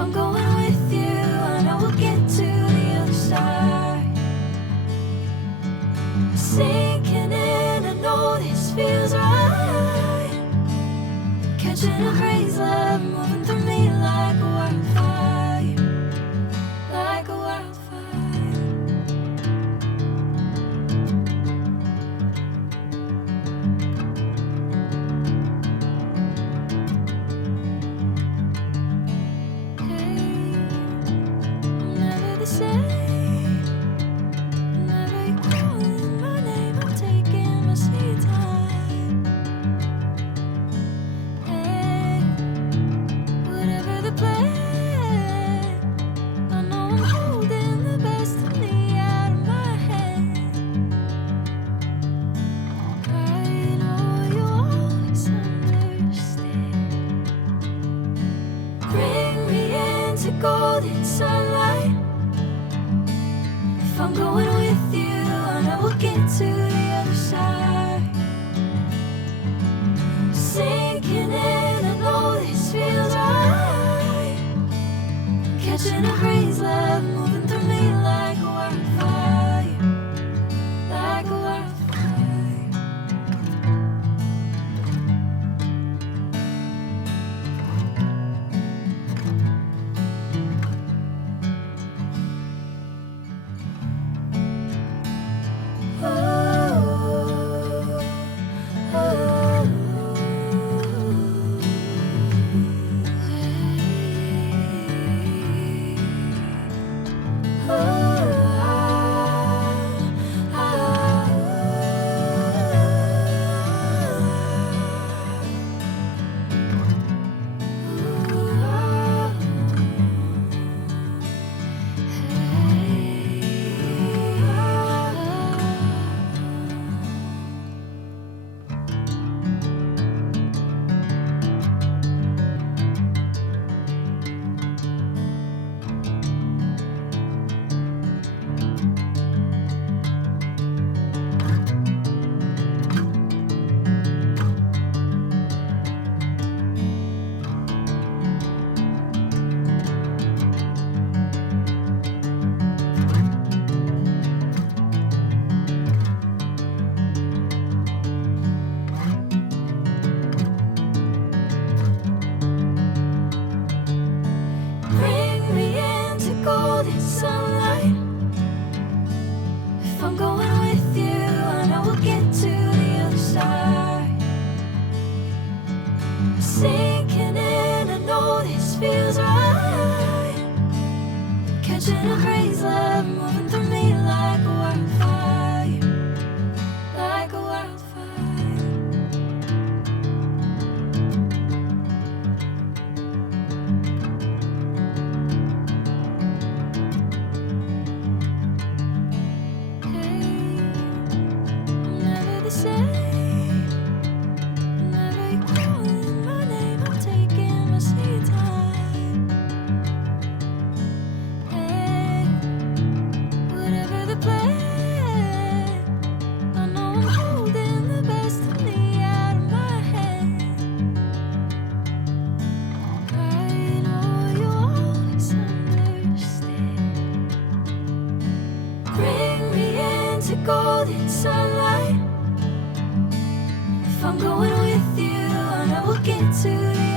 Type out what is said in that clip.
I'm going with you, I know we'll get to the other side. Sinking in, I know this feels right. Catching a crazy love moving through me like a wildfire, like a wildfire. Golden sunlight. If I'm going with you, I know we'll get to the other side. Sinking in, I know this feels right. Catching a crazy love moving through me like a wildfire, like a wildfire. Sunlight. If I'm going with you, I know we'll get to the other side. Sinking in, I know this feels right. Catching a crazy love moving through me like a wildfire, like a wildfire. Golden sunlight. If I'm going with you, I know we'll get to the